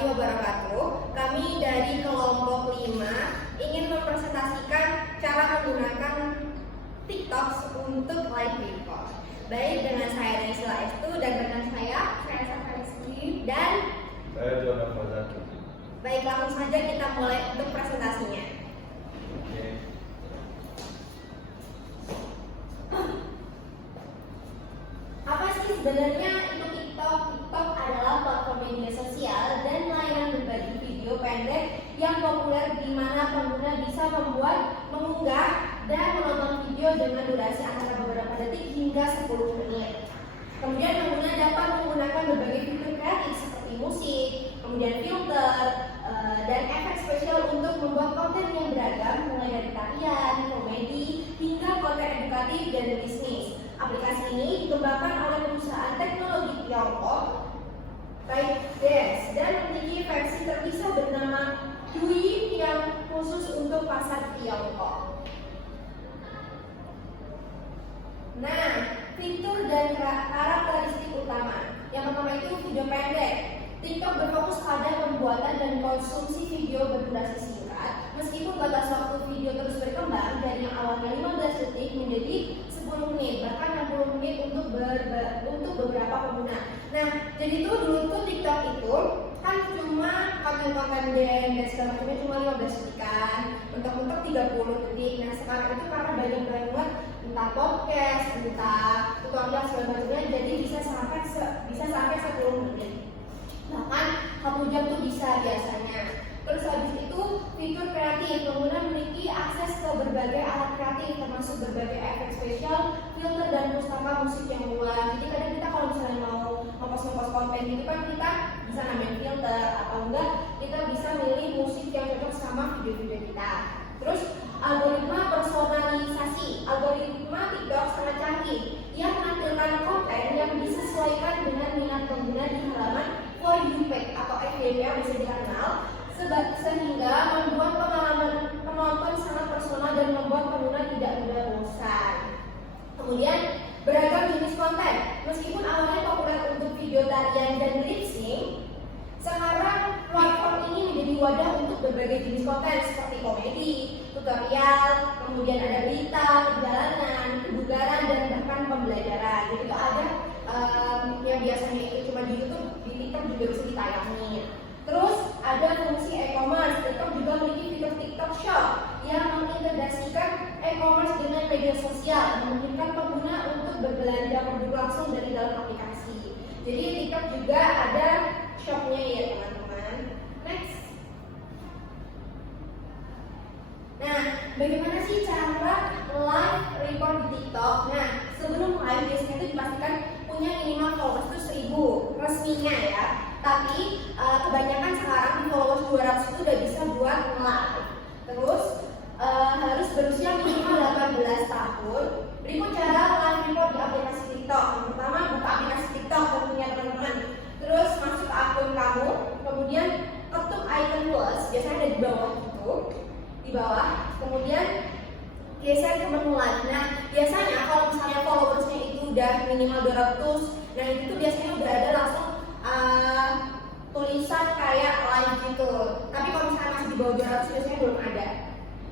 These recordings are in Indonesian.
warahmatullahi wabarakatuh. Kami dari kelompok 5 ingin mempresentasikan cara menggunakan TikTok untuk live report. Baik, dengan saya Naisila Estu dan rekan saya Safari dan saya Johan Fazal. Baik, langsung saja kita mulai untuk presentasinya. Oke. Apa sih sebenarnya itu TikTok? TikTok adalah platform media sosial dan layanan berbagi video pendek yang populer di mana pengguna bisa membuat, mengunggah, dan menonton video dengan durasi antara beberapa detik hingga 10 menit. Kemudian pengguna dapat menggunakan berbagai fitur kreatif seperti musik, kemudian filter, dan efek spesial untuk membuat konten yang beragam mulai dari tarian, komedi, hingga konten edukatif dan bisnis. Aplikasi ini dikembangkan oleh perusahaan teknologi Tiongkok ByteDance dan memiliki versi terpisah bernama Douyin yang khusus untuk pasar Tiongkok. Nah, fitur dan karakteristik utama. Yang pertama itu video pendek. TikTok berfokus pada pembuatan dan konsumsi video berdurasi singkat. Meskipun batas waktu video terus berkembang dari yang awalnya 15 detik menjadi 10 menit, bahkan 60 menit untuk beberapa pengguna. Nah, jadi itu dulu tuh TikTok itu kan cuma konten-konten dan segala macamnya cuma 15 detik kan, mentok-mentok 30 detik. Nah, sekarang itu karena banyak banget entah podcast, entah tutorial segala macamnya, jadi bisa sampai 10 menit. Bahkan 1 jam tuh bisa biasanya. Terus habis itu fitur kreatif, pengguna memiliki akses ke berbagai alat kreatif termasuk berbagai efek spesial, filter dan pustaka musik yang ulang. Jadi kadang kita kalau misalnya mau ngepost konten gitu kan kita bisa nambahin filter atau enggak kita bisa milih musik yang cocok sama video-video kita. Terus algoritma personalisasi, algoritma TikTok sangat canggih yang menampilkan konten yang disesuaikan dengan minat pengguna di halaman For You page atau FYP yang bisa dikenal, sehingga membuat pengalaman penonton sangat personal dan membuat pengguna tidak mudah bosan. Kemudian beragam jenis konten. Meskipun awalnya populer untuk video tarian dan lip sync, sekarang platform ini menjadi wadah untuk berbagai jenis konten seperti komedi, tutorial, kemudian ada berita, perjalanan, kebugaran, dan bahkan pembelajaran. Jadi itu ada yang biasanya itu cuma di YouTube, di TikTok juga bisa ditayangin. Terus ada fungsi e-commerce. TikTok juga memiliki fitur TikTok Shop yang mengintegrasikan e-commerce dengan media sosial, memungkinkan pengguna untuk berbelanja produk langsung dari dalam aplikasi. Jadi TikTok juga ada shopnya ya teman-teman. Next. Nah, bagaimana sih cara live report di TikTok? Nah, sebelum live biasanya itu dipastikan punya minimal followers itu 1000 resminya ya. Tapi kebanyakan sekarang di followers 200 itu udah bisa buat live. Terus harus berusia minimal 18 tahun. Berikut cara live report di aplikasi TikTok. Yang pertama, buka aplikasi TikTok tentunya teman-teman. Terus masuk ke akun kamu, kemudian ketuk icon plus, biasanya ada di bawah itu, di bawah. Kemudian geser ke menu live. Nah, biasanya kalau misalnya followersnya itu udah minimal 200, nah itu tuh biasanya udah ada langsung tulisan kayak live gitu. Tapi kalau misalnya masih di bawah 200 biasanya belum ada.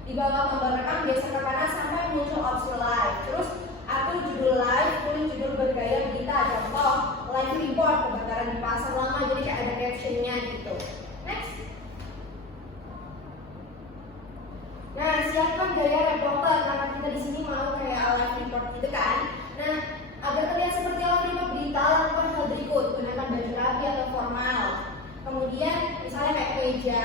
Di bawah gambar rekam geser ke kanan sampai muncul opsi live. Terus atur judul live, tulis judul bergaya berita, contoh live report kebakaran di pasar lama, jadi kayak ada captionnya gitu. Next. Nah, siapkan gaya reporter karena kita di sini mau kayak live report gitu kan. Nah, agar terlihat seperti live report berita, lakukan hal berikut: gunakan baju rapi atau formal. Kemudian misalnya kayak kemeja.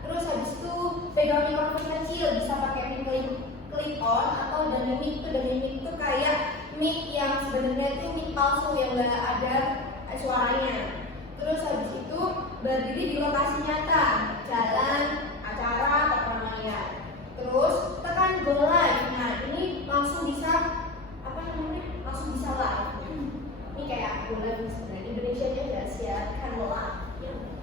Terus habis itu pegang mikrofon kecil, bisa pakai mic clip on atau dummy mic. Dummy mic itu kayak mic yang sebenarnya itu mic palsu yang nggak ada suaranya. Terus habis itu berdiri di lokasi nyata, jalan, acara, atau keramaian. Terus tekan go live. Nah, ini langsung bisa langsung bisa live. Ini kayak go live sebenarnya Indonesia nya udah siap kan live.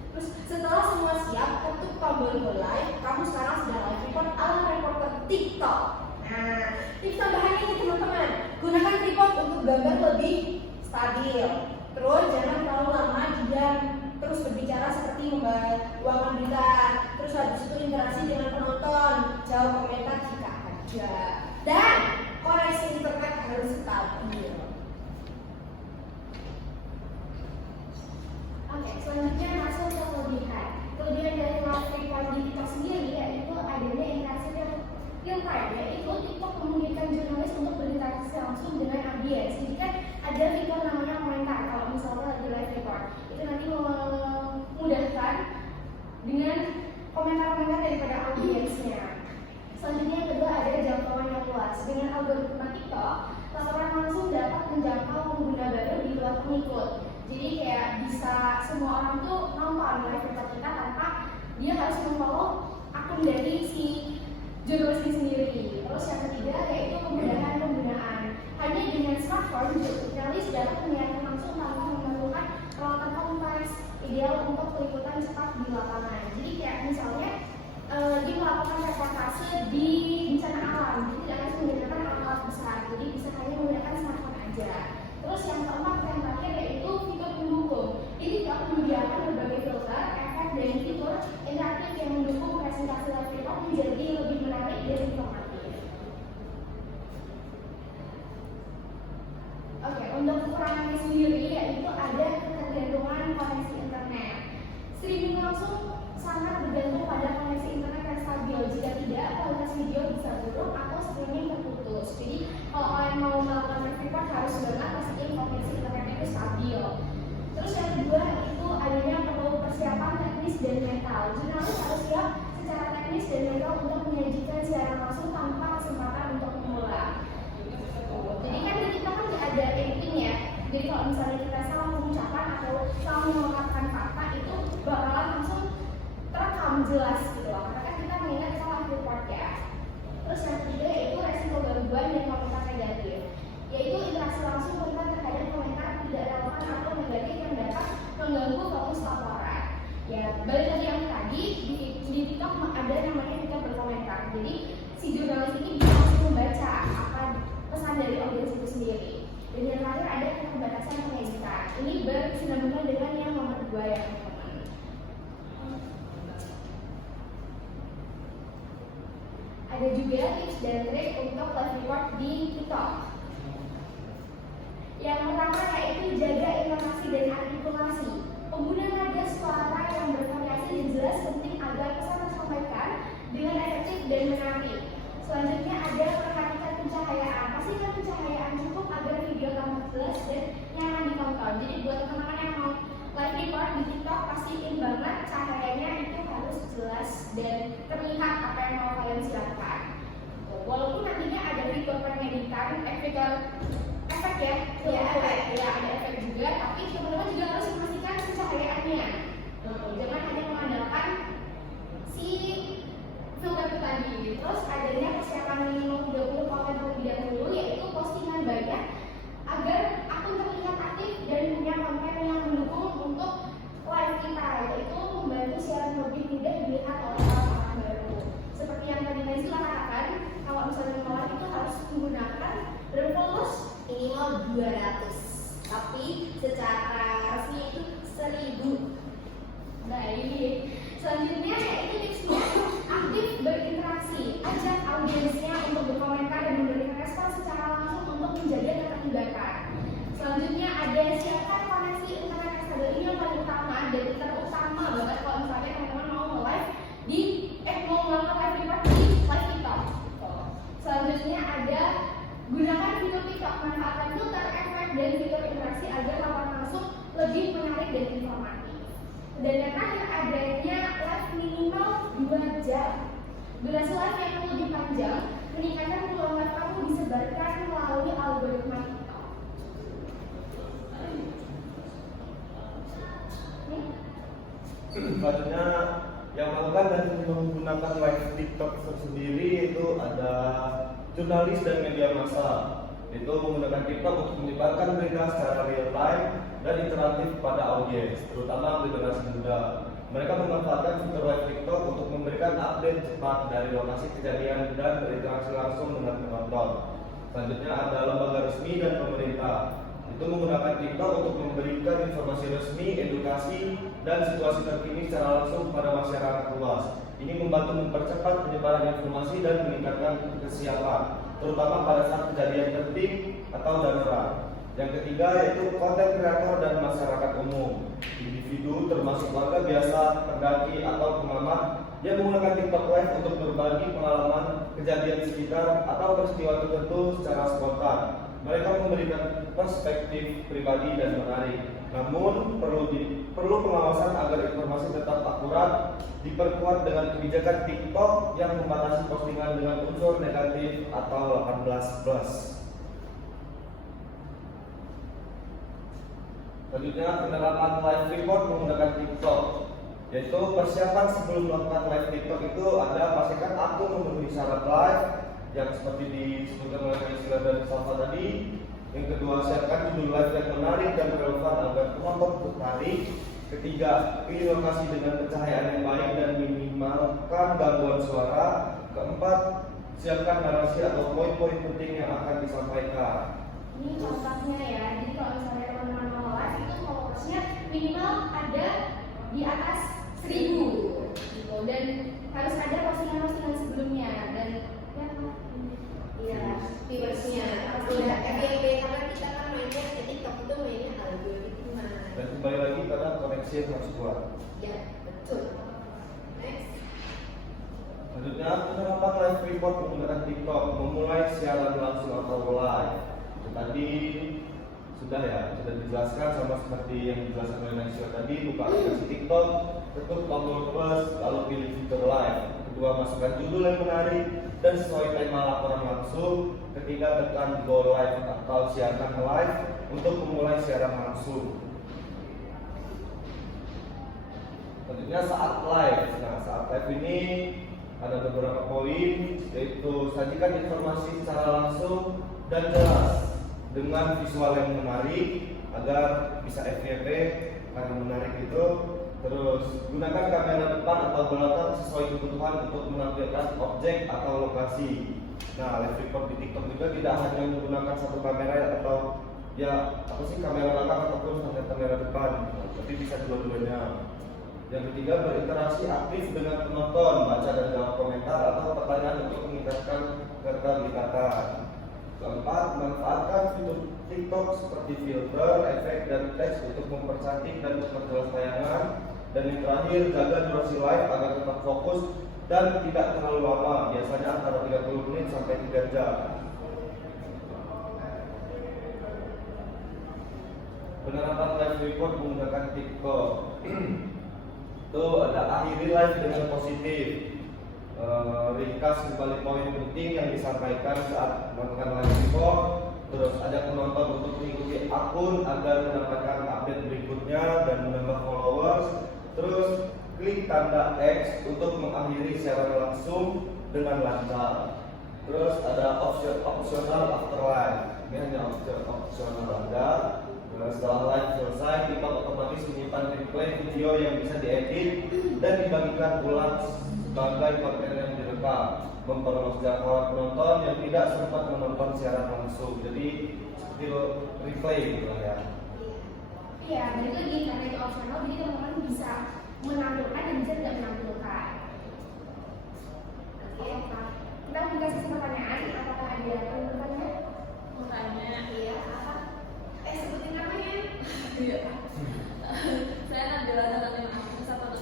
Terus setelah semua siap, ketuk tombol go live. Kamu sekarang sudah live report ala reporter TikTok. Nah, tips tambahannya ini teman-teman, gunakan tripod untuk gambar lebih stabil. Terus jangan terlalu lama diam, terus berbicara seperti luangan berita. Terus habis itu interaksi dengan penonton, jawab komentar jika ada. Dan koneksi internet harus stabil. Oke, selanjutnya masuk ke kelebihan. Kelebihan dari live report di TikTok sendiri yaitu adanya interaksi real time, yaitu TikTok memungkinkan jurnalis untuk berinteraksi langsung dengan audiens. Jadi kan ada fitur namanya komentar kalau misalnya lagi live report. Itu nanti memudahkan dengan komentar-komentar daripada audiensnya. Selanjutnya yang kedua ada jangkauan yang luas. Dengan algoritma TikTok, sasaran langsung dapat menjangkau pengguna baru di luar pengikut. Jadi kayak bisa semua orang tuh nonton live report kita tanpa dia harus memfollow akun dari si jurnalis sendiri. Terus yang ketiga yaitu kemudahan penggunaan. Hanya dengan smartphone, jurnalis dapat menyiarkan langsung tanpa memerlukan peralatan kompleks, ideal untuk peliputan cepat di lapangan. Jadi kayak misalnya dia melakukan reportase di bencana alam, jadi tidak harus menggunakan alat besar, jadi bisa hanya menggunakan smartphone aja. Terus yang keempat yang terakhir yaitu fitur pendukung. Ini dapat menyediakan berbagai filter, efek, dan fitur interaktif yang mendukung presentasi live report menjadi lebih menarik dan informatif. Oke, untuk kekurangannya sendiri yaitu ada ketergantungan koneksi internet. Streaming langsung sangat bergantung pada koneksi internet yang stabil. Jika tidak, kualitas video bisa buruk atau streaming terputus. Jadi kalau kalian mau melakukan live report harus banget pastiin koneksi internetnya itu stabil. Terus yang kedua itu adanya perlu persiapan teknis dan mental. Jurnalis harus siap secara teknis dan mental untuk menyajikan siaran langsung tanpa kesempatan untuk mengulang. Jadi kan kita kan nggak ada editing ya. Jadi kalau misalnya kita salah pengucapan atau salah mengungkapkan fakta itu bakalan langsung terekam jelas gitu loh. Karena kan kita mengingat salah report ya. Terus yang ketiga yaitu resiko gangguan dan komentar negatif. Yaitu interaksi langsung komentar terhadap komentar tidak relevan atau negatif yang dapat mengganggu fokus laporan. Ya, balik lagi yang tadi di TikTok ada namanya fitur berkomentar. Jadi si jurnalis ini bisa langsung membaca apa pesan dari audiens itu sendiri. Dan yang terakhir ada pembatasan pengeditan. Ini berkesinambungan dengan yang nomor 2 ya teman-teman. Ada juga tips dan trik untuk live report di TikTok. Yang pertama yaitu jaga intonasi dan artikulasi. Pengguna nada suara yang bervariasi dan jelas penting agar pesan tersampaikan dengan efektif dan menarik. Selanjutnya ada perhatikan pencahayaan. Pastikan pencahayaan cukup agar video tampak jelas dan nyaman ditonton. Jadi buat teman-teman yang mau live report di TikTok pastiin banget cahayanya itu harus jelas dan terlihat apa yang mau kalian siapkan. Walaupun nantinya ada fitur pengeditan, fitur efek ya, ada efek juga, tapi teman-teman juga harus memastikan pencahayaannya. Jangan hanya mengandalkan si filter tadi. Terus adanya persiapan minimum 30 konten terlebih dahulu, yaitu postingan banyak agar akun terlihat aktif dan punya konten yang mendukung untuk live kita, yaitu membantu siaran lebih mudah dilihat oleh orang-orang baru. Seperti yang tadi Nazila katakan, kalau misalnya mau live itu harus menggunakan berapa followers? Minimal 200, tapi secara resmi itu 1000. Baik, selanjutnya yaitu tipsnya aktif berinteraksi. Ajak audiensnya untuk berkomentar dan memberikan respon secara langsung untuk menjaga keterlibatan. Selanjutnya ada siapkan koneksi internet yang stabil. Ini yang paling utama dan terutama banget kalau misalnya teman-teman mau live di mau melakukan live report di live TikTok. Selanjutnya ada gunakan fitur TikTok, manfaatkan filter, efek, dan fitur interaksi agar laporan langsung lebih menarik dan informatif. Dan yang terakhir adanya live minimal 2 jam. Durasi live yang lebih panjang meningkatkan peluang live kamu disebarkan melalui algoritma TikTok. Selanjutnya yang melakukan dan menggunakan live TikTok tersendiri itu ada jurnalis dan media massa. Itu menggunakan TikTok untuk menyebarkan berita secara real time dan interaktif pada audiens, terutama generasi muda. Mereka memanfaatkan fitur live TikTok untuk memberikan update cepat dari lokasi kejadian dan berinteraksi langsung dengan penonton. Selanjutnya ada lembaga resmi dan pemerintah. Itu menggunakan TikTok untuk memberikan informasi resmi, edukasi, dan situasi terkini secara langsung pada masyarakat luas. Ini membantu mempercepat penyebaran informasi dan meningkatkan kesiapan, terutama pada saat kejadian penting atau darurat. Yang ketiga yaitu konten kreator dan masyarakat umum. Individu termasuk warga biasa, pendaki atau pengamat yang menggunakan TikTok Live untuk berbagi pengalaman, kejadian sekitar atau peristiwa tertentu secara spontan. Mereka memberikan perspektif pribadi dan menarik. Namun perlu pengawasan agar informasi tetap akurat, diperkuat dengan kebijakan TikTok yang membatasi postingan dengan unsur negatif atau 18+. Selanjutnya, penerapan live report menggunakan TikTok, yaitu persiapan sebelum melakukan live TikTok itu ada pastikan akun memenuhi syarat live yang seperti disebutkan oleh Priscilla dan Salva tadi. Yang kedua, siapkan judul live yang menarik dan relevan agar penonton tertarik. Ketiga, pilih lokasi dengan pencahayaan yang baik dan minimalkan gangguan suara. Keempat, siapkan narasi atau poin-poin penting yang akan disampaikan. Ini contohnya ya, jadi kalau misalnya teman-teman mau live itu followersnya minimal ada di atas 1000 gitu, dan harus ada postingan-postingan sebelumnya dan ya viewersnya udah FYP karena kita kan mainnya di TikTok itu mainnya algoritma. Dan kembali lagi pada koneksi yang harus kuat. Ya betul. Next. Selanjutnya, penerapan live report menggunakan TikTok, memulai siaran langsung atau live. Itu tadi sudah dijelaskan sama seperti yang dijelaskan oleh Naisha tadi. Buka aplikasi TikTok, ketuk tombol plus, lalu pilih fitur live. Kedua, masukkan judul yang menarik dan sesuai tema laporan langsung. Ketiga, tekan go live atau siarkan live untuk memulai siaran langsung. Selanjutnya, saat live. Nah, saat live ini ada beberapa poin, yaitu sajikan informasi secara langsung dan jelas dengan visual yang menarik agar bisa FYP karena menarik itu. Terus gunakan kamera depan atau belakang sesuai kebutuhan untuk menampilkan objek atau lokasi. Nah, live report di TikTok juga tidak hanya menggunakan satu kamera atau kamera belakang ataupun kamera depan, tapi bisa dua-duanya. Yang ketiga, berinteraksi aktif dengan penonton, baca dan jawab komentar atau pertanyaan untuk meningkatkan keterlibatan. Keempat, manfaatkan fitur TikTok seperti filter, efek, dan teks untuk mempercantik dan memperjelas tayangan. Dan yang terakhir, jaga durasi live agar tetap fokus dan tidak terlalu lama, biasanya antara 30 menit sampai 3 jam. Penerapan live report menggunakan TikTok. Itu ada akhiri live dengan positif. Ringkas kembali poin penting yang disampaikan saat melakukan live report. Terus ajak penonton untuk mengikuti akun agar mendapatkan update berikutnya dan menambah followers. Terus klik tanda X untuk mengakhiri siaran langsung dengan lancar. Terus ada optional after live. Ini hanya optional ada. Setelah live selesai, TikTok otomatis menyimpan replay video yang bisa diedit dan dibagikan ulang sebagai konten yang direkam, memperluas jangkauan penonton yang tidak sempat menonton siaran langsung. Jadi seperti replay gitu ya. Iya, balik lagi karena itu optional, jadi teman-teman bisa menampilkan dan bisa tidak menampilkan. Oke, kita buka sesi pertanyaan. Apakah ada pertanyaan? Mau tanya, Iya, apa? Sebutin namanya. iya. Saya Nabila datang yang satu.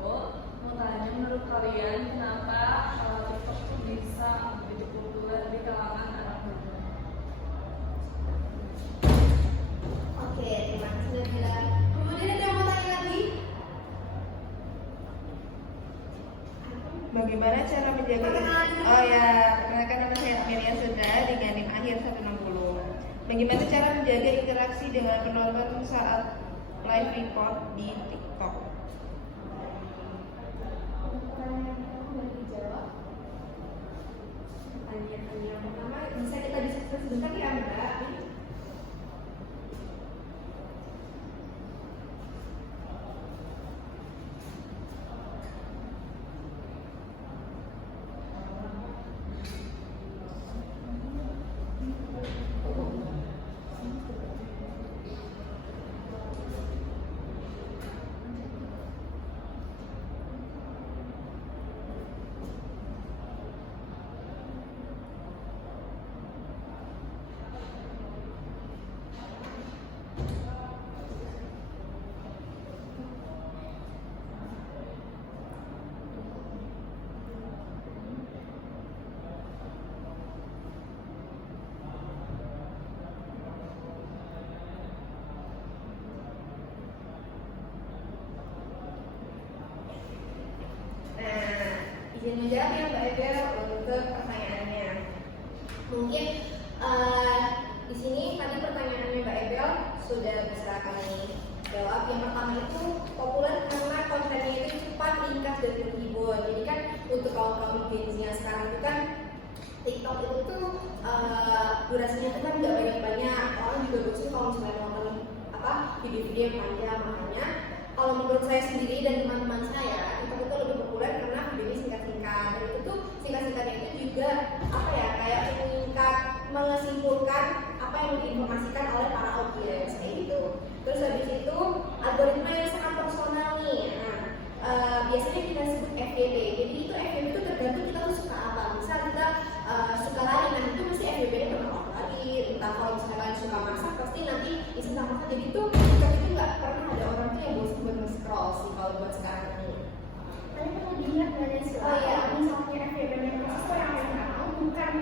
Mau tanya, menurut kalian kenapa TikTok itu bisa menjadi populer di kalangan anak muda? Oke, terima kasih Nabila. Kemudian ada yang mau tanya lagi? Bagaimana cara menjaga perkenalkan nama saya Amelia Sudha dengan NIM akhir 160. Bagaimana cara menjaga interaksi dengan penonton saat live report di TikTok? Pertanyaan boleh dijawab. Pertanyaan yang pertama bisa kita diskusi sebentar ya Mbak. Izin menjawab ya Mbak Ebel untuk pertanyaannya. Mungkin di sini tadi pertanyaannya Mbak Ebel sudah bisa kami jawab. Yang pertama itu populer karena kontennya itu cepat, ringkas, dan terhibur. Jadi kan untuk kaum Gen Z yang sekarang itu kan TikTok itu tuh durasinya itu kan nggak banyak-banyak. Orang juga bosan kalau misalnya nonton video-video yang panjang. Makanya kalau menurut saya sendiri dan teman-teman saya, TikTok itu lebih populer karena videonya singkat-singkat. Dan itu tuh singkat-singkatnya itu juga kayak menyimpulkan apa yang diinformasikan oleh para audiens kayak gitu. Terus habis itu algoritma yang sangat personal nih. Biasanya kita sebut FYP. Jadi itu FYP itu tergantung kita tuh suka apa. Misal kita suka lari, nah itu pasti FYP-nya tentang lari. Entah kalau misalnya suka masak, pasti nanti isi tentang masak. Jadi itu kita itu nggak pernah ada orang tuh yang bosan buat nge-scroll sih kalau buat sekarang ini. Tapi perlu diingat dari misalnya FYP yang khusus orang yang nggak tahu bukan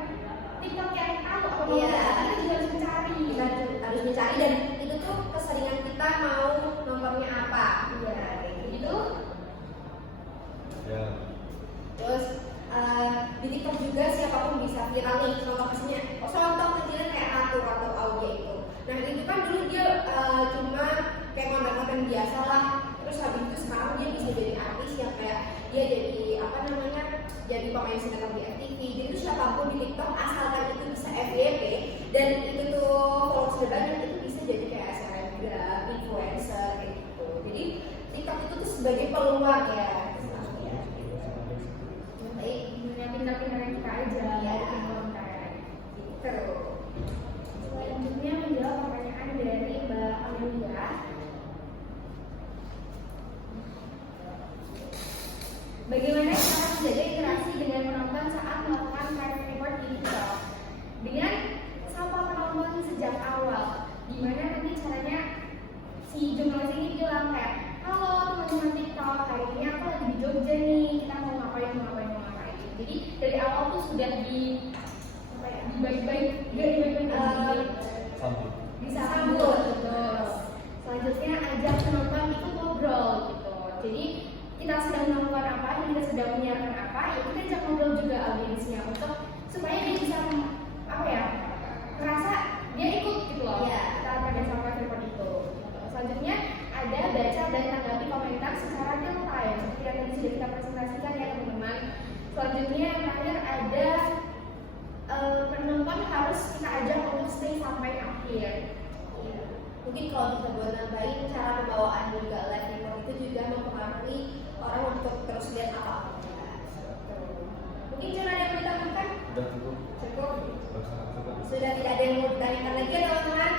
TikTok yang tahu apa kita juga harus mencari. Kita harus mencari dan itu tuh keseringan kita mau nontonnya apa. Iya, Kayak gitu. Ya. Terus di TikTok juga siapapun bisa viral nih contoh kecilnya kayak Ratu atau Audia itu. Nah itu kan dulu dia cuma kayak konten-konten biasa lah. Terus habis itu sekarang dia bisa jadi artis yang kayak dia jadi jadi pemain sinetron di FTV. Jadi itu siapapun di TikTok asalkan itu bisa FYP dan itu tuh followers banyak itu bisa jadi kayak selebgram, influencer kayak gitu. Jadi TikTok itu tuh sebagai peluang ya. Dunia pintar-pintar kita aja, bikin konten. Gitu. Selanjutnya menjawab pertanyaan dari Mbak Amelia. Bagaimana cara menjaga interaksi dengan penonton saat melakukan live report di TikTok? Dengan sapa penonton sejak awal, dimana nanti caranya si jurnalis ini bilang kayak, halo teman-teman TikTok, hari ini aku lagi di Jogja nih, kita mau ngapain. Jadi dari awal tuh sudah disambut terus. Selanjutnya ajak penonton ikut ngobrol gitu. Jadi kita sedang melakukan apa, kita sedang menyiarkan apa, ya kita ajak ngobrol juga audiensnya untuk supaya dia bisa merasa dia ikut gitu loh. Iya. Kita pada sampai report itu. Selanjutnya ada baca dan tanggapi komentar secara real time seperti yang tadi sudah kita presentasikan ya teman-teman. Selanjutnya yang terakhir ada penonton harus kita ajak untuk stay sampai akhir. Iya. Mungkin kalau bisa buat nambahin cara pembawaan juga live report itu juga mempengaruhi orang untuk terus lihat apa. Mungkin cuma ada yang mau ditambahkan? Udah cukup. Cukup. Sudah sangat cukup. Sudah tidak ada yang mau ditanyakan lagi ya teman-teman?